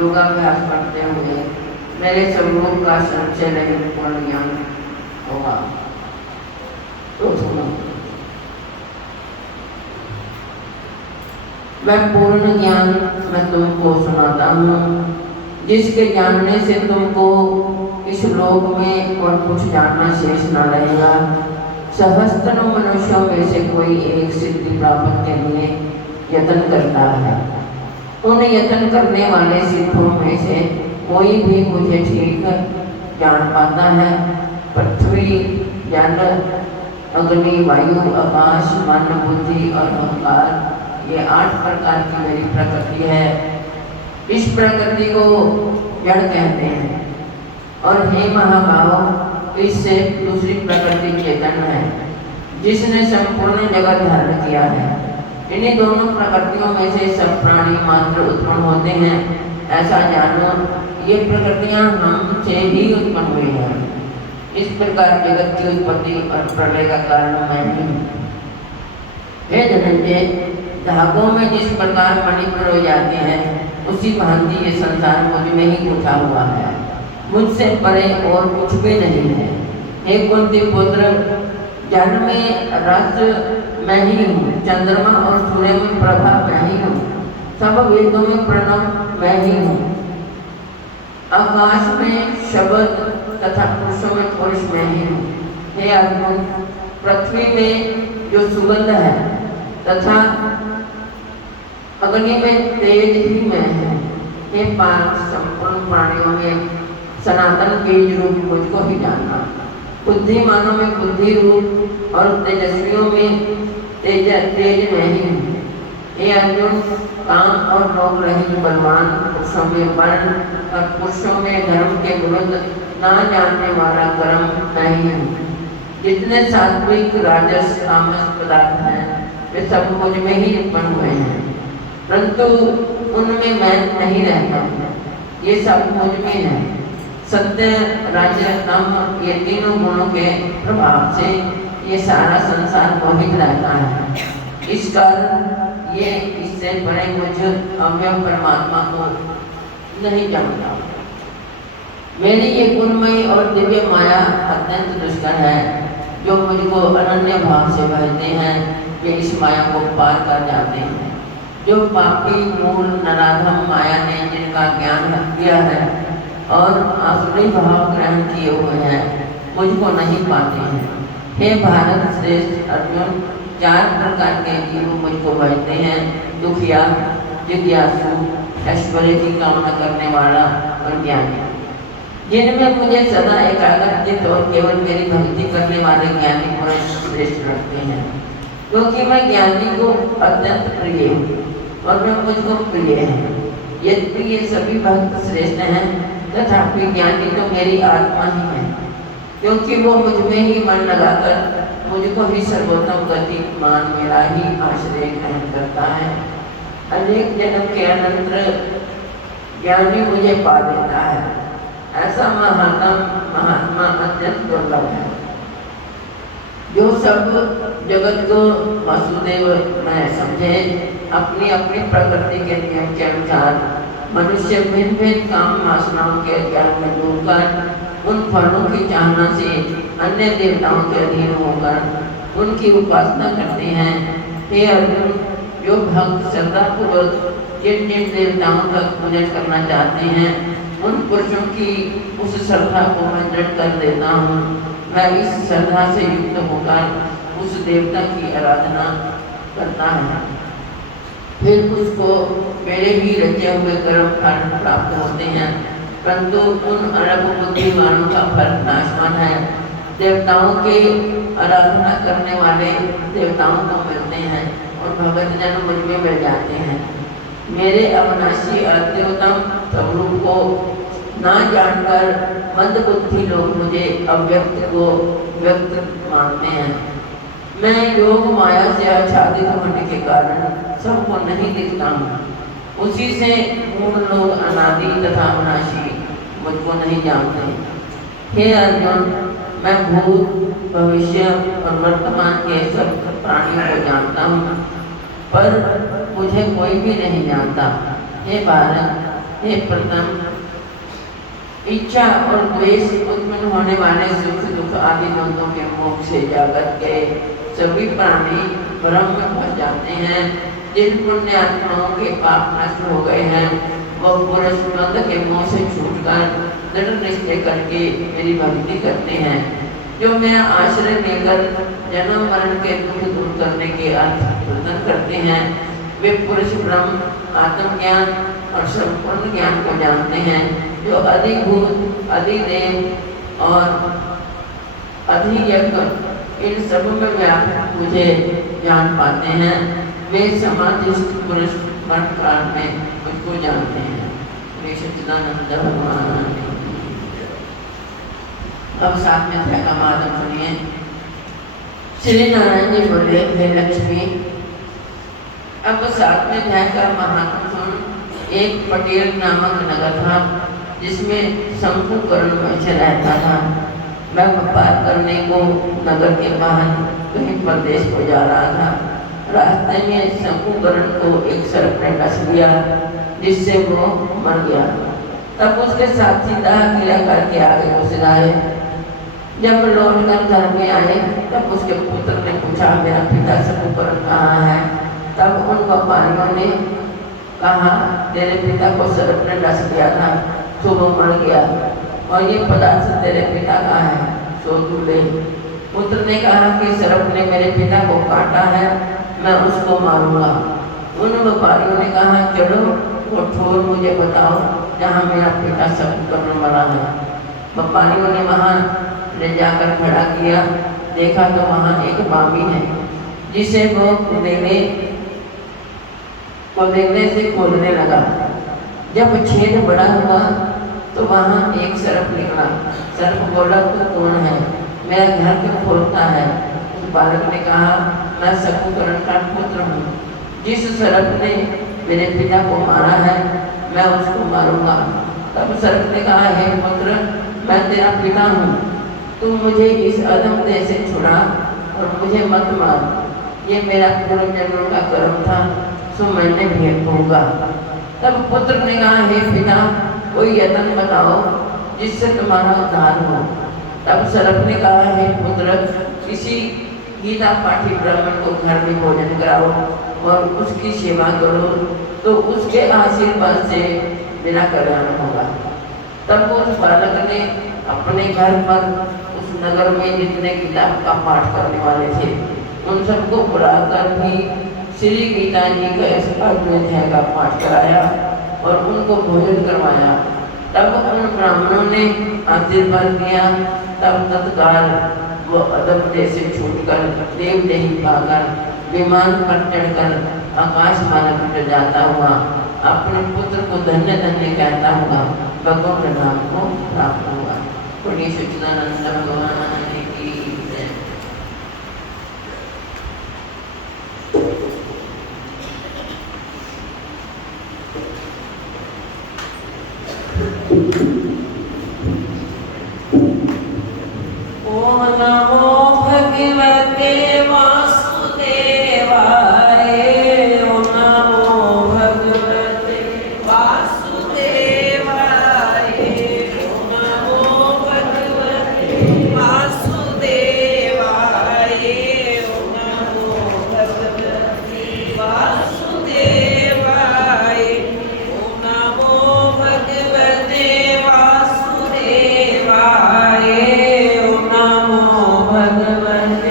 योगाभ्यास करते हुए मेरे स्वरूप का संचय रहित पूर्ण ज्ञान होगा। तो सुनो, मैं पूर्ण ज्ञान मैं तुमको सुनाता हूँ, जिसके जानने से तुमको इस लोक में और कुछ जानना शेष न रहेगा। सहस्त्रों मनुष्यों में से कोई एक सिद्धि प्राप्त के लिए यत्न करता है। उन यत्न करने वाले सिद्धों में से कोई भी मुझे ठीक जान पाता है। पृथ्वी, जल, अग्नि, वायु, आकाश, मन, बुद्धि और अहंकार, ये 8 प्रकार की मेरी प्रकृति है। इस प्रकृति को जड़ कहते हैं। और हे महाभाव, इससे दूसरी प्रकृति चेतन है, जिसने संपूर्ण जगत धारण किया है। इन्हीं दोनों प्रकृतियों में से सब प्राणी मात्र उत्पन्न होते हैं। ऐसा जानो, ये प्रकृतियां हमसे ही उत्पन्न हुई हैं। इस प्रकार जगत की उत्पत्ति और प्रलय का कारण मैं ही हूँ। हे धनंजय, धागों में जिस प्रकार मणि पिरोए जाते हैं, उसी भांति ये संसार मुझ में ही गुथा हुआ है। मुझसे परे और कुछ भी नहीं है। हे कुंती पुत्र, जल में रस मैं ही हूँ, चंद्रमा और सूर्य में प्रभा मैं ही हूँ, सब वेदों में प्रणव मैं ही हूँ, आकाश में शब्द तथा पुरुषों में पुरुष मैं ही हूँ। हे अर्जुन, पृथ्वी में जो सुगंध है तथा अग्नि में तेज ही मैं है। हे पार्थ, संपूर्ण प्राणियों में सनातन बीज रूप मुझको ही जानना। बुद्धिमानों में बुद्धि रूप और तेजस्वियों में तेज मैं ही हूँ। हे अर्जुन, काम और रोग रहित बलवान पुरुषों में वर्ण और पुरुषों में धर्म के विरुद्ध ना जानने वाला कर्म मैं ही हूँ। जितने सात्विक, राजस, तामस पदार्थ हैं, वे सब मुझ में ही उत्पन्न हुए हैं, परंतु उनमें मैं नहीं रहता हूँ। ये सब मुझ में है। सत्य, राज्य, तम, ये तीनों गुणों के प्रभाव से ये सारा संसार मोहित रहता है। इस कारण ये इससे बड़े मुझ अव्यय परमात्मा को नहीं जानता। मेरी ये गुणमयी और दिव्य माया अत्यंत दुष्कर है। जो मुझको अनन्य भाव से भजते हैं, वे इस माया को पार कर जाते हैं। जो पापी, मूल, नराधम माया ने जिनका ज्ञान रख दिया है और आसुरी भाव ग्रहण किए हुए हैं, मुझको नहीं पाते हैं। हे भारत श्रेष्ठ अर्जुन, 4 प्रकार के जीव मुझको भजते हैं: दुखिया, जिज्ञासु, ऐश्वर्य की कामना करने वाला और ज्ञानी। जिनमें मुझे सदा एकाग्रचित्त और केवल मेरी भक्ति करने वाले ज्ञानी पुरुष श्रेष्ठ रखते हैं, क्योंकि मैं ज्ञानी को अत्यंत प्रिय हूँ और मैं मुझको प्रिय है। यद्यपि ये सभी भक्त श्रेष्ठ हैं, तथापि ज्ञानी तो मेरी आत्मा ही है, क्योंकि वो मुझ में ही मन लगाकर मुझको ही सर्वोत्तम गति मान मेरा ही आश्रय ग्रहण करता है। अनेक जन्म के अनंतर ज्ञानी मुझे पा देता है। ऐसा महात्मा अत्यंत दुर्लभ है, जो सब जगत को वासुदेव मैं समझे। अपनी अपनी प्रकृति के नियम के अनुसार मनुष्य भिन्न भिन्न काम वासनाओं के जाल में डूबकर उन फलों की चाहना से अन्य देवताओं के अधीन होकर उनकी उपासना करते हैं। हे अर्जुन, जो भक्त श्रद्धापूर्वक जिन जिन देवताओं का पूजन करना चाहते हैं, उन पुरुषों की उस श्रद्धा को मैं दृढ़ कर देता हूँ। मैं इस श्रद्धा से युक्त होकर उस देवता की आराधना करता है, फिर उसको मेरे ही रचे हुए कर्म फल प्राप्त होते हैं, परंतु उन अल्प बुद्धि वालों का फल नाशवान है। देवताओं की आराधना करने वाले देवताओं को मिलते हैं और भगत जन मुझ में मिल जाते हैं। मेरे अविनाशी अद्योतम स्वरूप को ना जानकर मंद बुद्धि लोग मुझे अव्यक्त को व्यक्त मानते हैं। मैं योग माया से आच्छादित होने के कारण सबको नहीं दिखता हूँ। उसी से मूल लोग अनादि तथा अविनाशी मुझको नहीं जानते। हे अर्जुन, मैं भूत, भविष्य और वर्तमान के सब प्राणियों को जानता हूँ, पर मुझे कोई भी नहीं जानता। हे भारत, हे प्रथम इच्छा और द्वेष उत्पन्न होने वाले सुख दुख आदि द्वंद्वों के मोक्ष से जागत के सभी प्राणी ब्रह्म में फंस जाते हैं। जिन पुण्य आत्माओं के पाप नष्ट हो गए हैं वह पुरुष द्वंद्व के मोह से छूटकर दृढ़ निश्चय करके मेरी भक्ति करते हैं। जो मेरा आश्रय लेकर जन्म मरण के दुख दूर करने के अर्थ प्रदान करते हैं वे पुरुष ब्रह्म आत्मज्ञान और संपूर्ण ज्ञान को जानते हैं। जो अधिभूत अधिदेव और अधियज्ञ इन सब में व्यापक मुझे जान पाते हैं वे समाधिस्थ पुरुष मरण काल में मुझको जानते हैं। सच्चिदानंद भगवान। अब साथ में थे का माधव सुनिए। श्री नारायण जी बोले, हे लक्ष्मी, अब साथ में थे का महात्मा सुन। एक पटेल नामक नगर था जिसमें शंकुकर्ण वैश्य रहता था। मैं व्यापार करने को नगर के बाहर कहीं प्रदेश को जा रहा था। रास्ते में शंकुकर्ण को एक सर्प ने डस लिया जिससे वो मर गया। तब उसके साथी दाह क्रिया करके आगे घुस आए। जब लौट कर घर में आए तब उसके पुत्र ने पूछा, मेरा पिता शंकुकर्ण कहाँ है? तब उन व्यापारियों ने कहा, तेरे पिता को सर्प ने डस लिया था तो वो मर गया और ये पदार्थ तेरे पिता का है, सो तू ले। पुत्र ने कहा कि सर्प ने मेरे पिता को काटा है, मैं उसको मारूंगा। उन व्यापारियों ने कहा, चलो वो ठोर मुझे बताओ जहाँ मेरा पिता शंकुकर्ण मरा है। व्यापारियों ने वहाँ ले जाकर खड़ा किया। देखा तो वहाँ एक बामी है जिसे वो कुदेले से खोलने लगा। जब छेद बड़ा हुआ तो वहाँ एक सर्प निकला। सर्प बोला, तू कौन है? मेरा घर क्यों खोलता है? उस बालक ने कहा, मैं शंकुकर्ण का पुत्र हूँ। जिस सर्प ने मेरे पिता को मारा है मैं उसको मारूंगा। तब सर्प ने कहा, हे पुत्र, मैं तेरा पिता हूँ, तुम मुझे इस अधम देह से छुड़ा और मुझे मत मार। ये मेरा पूर्व जन्म का कर्म था, सो मैंने भी भोगा। तब पुत्र ने कहा, हे पिता, कोई यत्न बताओ जिससे तुम्हारा उद्धार हो। तब सर्प ने कहा, हे पुत्र, किसी गीता पाठी ब्राह्मण को घर में भोजन कराओ और उसकी सेवा करो तो उसके आशीर्वाद से मेरा कल्याण होगा। तब उस बालक ने अपने घर पर उस नगर में जितने गीता का पाठ करने वाले थे उन सबको बुलाकर भी श्री गीता जी का अष्टाध्याय का पाठ कराया और उनको भोजन करवाया। तब उन ब्राह्मणों ने आशीर्वाद किया। तब तत्काल वो अदब देह से छूटकर देव देही पाकर विमान पर चढ़कर आकाश मार्ग में जाता हुआ अपने पुत्र को धन्य धन्य कहता हुआ भगवान राम को प्राप्त हुआ। पुण्य सच्चिदानंद भगवान की जय। ओम नमो भगवते वासुदेवाय। ओम नमो भगवते वासुदेवाय।